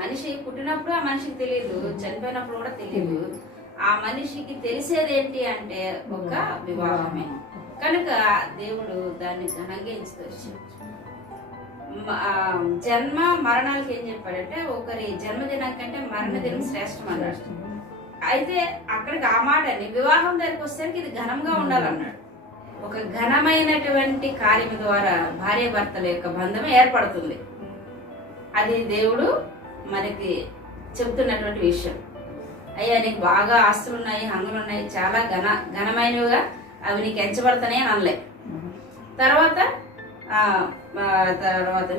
మనిషి పుట్టినప్పుడు ఆ మనిషికి తెలియదు, చనిపోయినప్పుడు కూడా తెలియదు. ఆ మనిషికి తెలిసేది ఏంటి అంటే ఒక వివాహమే. కనుక దేవుడు దాన్ని ఘనంగా ఎంచుకొచ్చి జన్మ మరణాలకి ఏం చెప్పాడంటే ఒకరి జన్మదినం కంటే మరణదినం శ్రేష్టం అన్నాడు. అయితే అక్కడికి ఆ మాటని వివాహం దగ్గరికి వచ్చేసరికి ఇది ఘనంగా ఉండాలన్నాడు. ఒక ఘనమైనటువంటి కార్యం ద్వారా భార్య భర్తల యొక్క బంధం ఏర్పడుతుంది. అది దేవుడు మనకి చెప్తున్నటువంటి విషయం. అయ్యా నీకు బాగా ఆస్తులు ఉన్నాయి, హంగులు ఉన్నాయి, చాలా ఘనమైనవిగా అవి నీకు ఎంచబడతానే అనలే. తర్వాత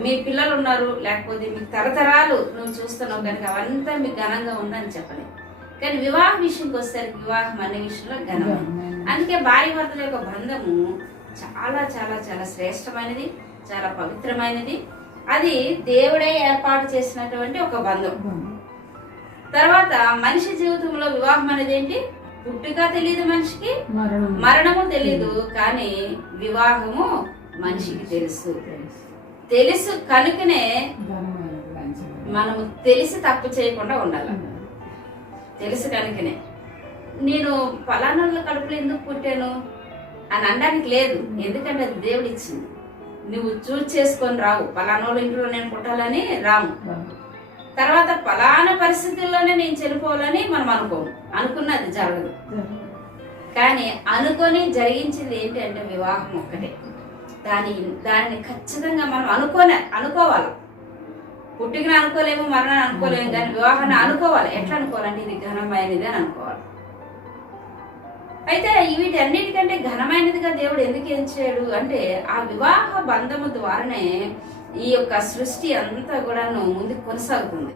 మీ పిల్లలు ఉన్నారు, లేకపోతే మీకు తరతరాలు నువ్వు చూస్తున్నావు కనుక అవంతా మీకు ఘనంగా ఉందని చెప్పలేదు. కానీ వివాహ విషయంకి వచ్చేసరికి వివాహం అనే విషయంలో ఘనమైనది. అందుకే భార్య భర్తల యొక్క బంధము చాలా చాలా చాలా శ్రేష్టమైనది, చాలా పవిత్రమైనది. అది దేవుడే ఏర్పాటు చేసినటువంటి ఒక బంధం. తర్వాత మనిషి జీవితంలో వివాహం అనేది ఏంటి? పుట్టుక తెలియదు మనిషికి, మరణము తెలియదు. కానీ వివాహము మనిషికి తెలుసు కనుకనే మనము తెలిసి తప్పు చేయకుండా ఉండాలి. తెలుసు కనుకనే నేను పలానా కడుపులో ఎందుకు పుట్టాను అని అనడానికి లేదు. ఎందుకంటే అది దేవుడు ఇచ్చింది. నువ్వు చూస్ చేసుకొని రావు, పలానోళ్ళ ఇంట్లో నేను పుట్టాలని రాము. తర్వాత పలానా పరిస్థితుల్లోనే నేను చనిపోవాలని మనం అనుకున్నది జరగదు. కానీ అనుకొని జరిగించింది ఏంటి అంటే వివాహం ఒక్కటే. దాన్ని ఖచ్చితంగా మనం అనుకోవాలి. పుట్టికను అనుకోలేము, మరణాన్ని అనుకోలేము, కానీ వివాహాన్ని అనుకోవాలి. ఎట్లా అనుకోవాలంటే ఇది ఘనమైనది అని అనుకోవాలి. అయితే వీటన్నిటికంటే ఘనమైనదిగా దేవుడు ఎందుకు ఎంచాడు అంటే ఆ వివాహ బంధము ద్వారానే ఈ యొక్క సృష్టి అంతా కూడా ముందుకు కొనసాగుతుంది.